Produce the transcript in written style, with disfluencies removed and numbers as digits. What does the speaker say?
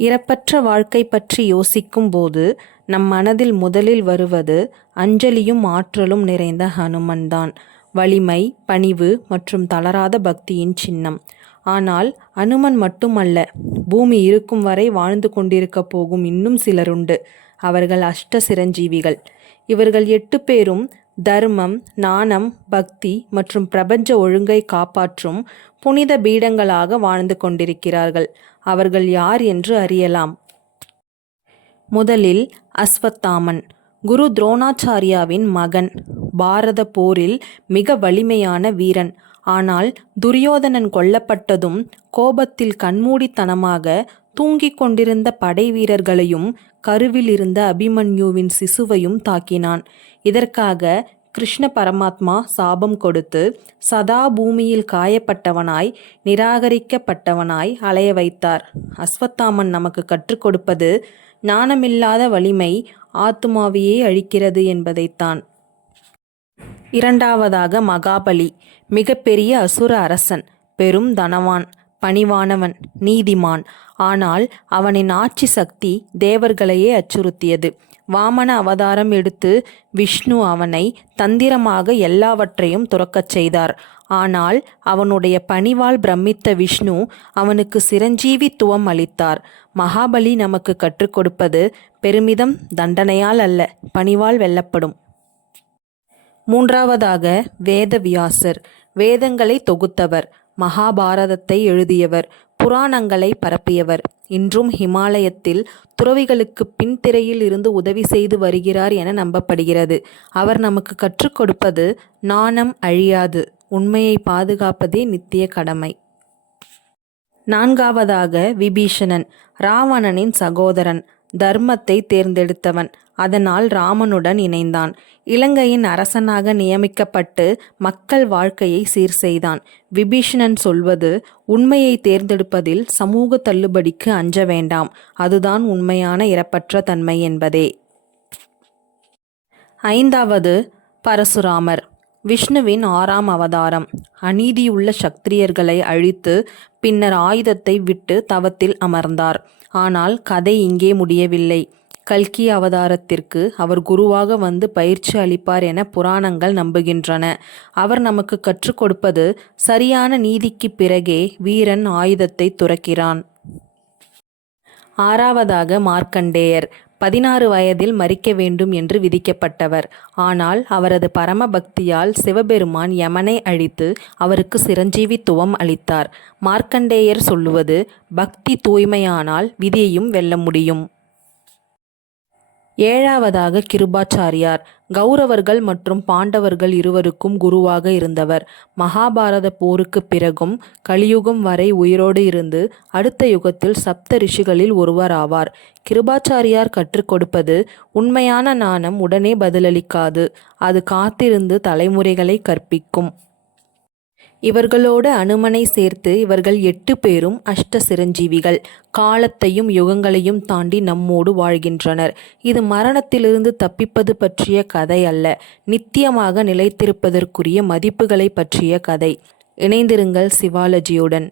இறப்பற்ற வாழ்க்கை பற்றி யோசிக்கும் போது நம் மனதில் முதலில் வருவது அஞ்சலியும் ஆற்றலும் நிறைந்த ஹனுமன்தான். வலிமை, பணிவு மற்றும் தளராத பக்தியின் சின்னம். ஆனால் அனுமன் மட்டுமல்ல, பூமி இருக்கும் வரை வாழ்ந்து கொண்டிருக்கப் போகும் இன்னும் சிலருண்டு. அவர்கள் அஷ்ட சிரஞ்சீவிகள். இவர்கள் 8 பேரும் தர்மம், ஞானம், பக்தி மற்றும் பிரபஞ்ச ஒழுங்கை காப்பாற்றும் புனித பீடங்களாக வாழ்ந்து கொண்டிருக்கிறார்கள். அவர்கள் யார் என்று அறியலாம். முதலில் அஸ்வத்தாமன். குரு துரோணாச்சாரியாவின் மகன். பாரத போரில் மிக வலிமையான வீரன். ஆனால் துரியோதனன் கொல்லப்பட்டதும் கோபத்தில் கண்மூடித்தனமாக தூங்கிக் கொண்டிருந்த படை வீரர்களையும் கருவில் இருந்த அபிமன்யுவின் சிசுவையும் தாக்கினான். இதற்காக கிருஷ்ண பரமாத்மா சாபம் கொடுத்து சதா பூமியில் காயப்பட்டவனாய், நிராகரிக்கப்பட்டவனாய் அலைய வைத்தார். அஸ்வத்தாமன் நமக்கு கற்றுக் கொடுப்பது ஞானமில்லாத வலிமை ஆத்துமாவையே அழிக்கிறது என்பதைத்தான். இரண்டாவதாக மகாபலி. மிகப்பெரிய அசுர அரசன். பெரும் தனவான், பணிவானவன், நீதிமான். ஆனால் அவனின் ஆட்சி சக்தி தேவர்களையே அச்சுறுத்தியது. வாமன அவதாரம் எடுத்து விஷ்ணு அவனை தந்திரமாக எல்லாவற்றையும் துறக்கச் செய்தார். ஆனால் அவனுடைய பணிவால் பிரமித்த விஷ்ணு அவனுக்கு சிரஞ்சீவித்துவம் அளித்தார். மகாபலி நமக்கு கற்றுக் கொடுப்பது பெருமிதம் தண்டனையால் அல்ல, பணிவால் வெல்லப்படும். மூன்றாவதாக வேதவியாசர். வேதங்களை தொகுத்தவர், மகாபாரதத்தை எழுதியவர், புராணங்களை பரப்பியவர். இன்றும் ஹிமாலயத்தில் துறவிகளுக்கு பின்திரையில் இருந்து உதவி செய்து வருகிறார் என நம்பப்படுகிறது. அவர் நமக்கு கற்றுக் கொடுப்பது நாணம் அழியாது, உண்மையை பாதுகாப்பதே நித்திய கடமை. நான்காவதாக விபீஷணன். ராவணனின் சகோதரன். தர்மத்தை தேர்ந்தெடுத்தவன். அதனால் ராமனுடன் இணைந்தான். இலங்கையின் அரசனாக நியமிக்கப்பட்டு மக்கள் வாழ்க்கையை சீர் செய்தான். விபீஷணன் சொல்வது உண்மையை தேர்ந்தெடுப்பதில் சமூக தள்ளுபடிக்கு அஞ்ச வேண்டாம், அதுதான் உண்மையான இறப்பற்ற தன்மை என்பதே. ஐந்தாவது பரசுராமர். விஷ்ணுவின் 6ஆம் அவதாரம். அநீதியுள்ள சத்திரியர்களை அழித்து பின்னர் ஆயுதத்தை விட்டு தவத்தில் அமர்ந்தார். ஆனால் கதை இங்கே முடியவில்லை. கல்கி அவதாரத்திற்கு அவர் குருவாக வந்து பயிற்சி அளிப்பார் என புராணங்கள் நம்புகின்றன. அவர் நமக்கு கற்றுக் கொடுப்பது சரியான நீதிக்கு பிறகே வீரன் ஆயுதத்தை துறக்கிறான். ஆறாவதாக மார்க்கண்டேயர். 16 வயதில் மரிக்க வேண்டும் என்று விதிக்கப்பட்டவர். ஆனால் அவரது பரமபக்தியால் சிவபெருமான் யமனை அழித்து அவருக்கு சிரஞ்சீவித்துவம் அளித்தார். மார்க்கண்டேயர் சொல்லுவது பக்தி தூய்மையானால் விதியையும் வெல்ல முடியும். ஏழாவதாக கிருபாச்சாரியார். கௌரவர்கள் மற்றும் பாண்டவர்கள் இருவருக்கும் குருவாக இருந்தவர். மகாபாரத போருக்கு பிறகும் கலியுகம் வரை உயிரோடு இருந்து அடுத்த யுகத்தில் சப்த ரிஷிகளில் ஒருவர் ஆவார். கிருபாச்சாரியார் கற்றுக் கொடுப்பது உண்மையான ஞானம் உடனே பதிலளிக்காது, அது காத்திருந்து தலைமுறைகளை கற்பிக்கும். இவர்களோடு அனுமனை சேர்த்து இவர்கள் 8 பேரும் அஷ்ட சிரஞ்சீவிகள். காலத்தையும் யுகங்களையும் தாண்டி நம்மோடு வாழ்கின்றனர். இது மரணத்திலிருந்து தப்பிப்பது பற்றிய கதை அல்ல, நித்தியமாக நிலைத்திருப்பதற்குரிய மதிப்புகளை பற்றிய கதை. இணைந்திருங்கள் சிவாலஜியுடன்.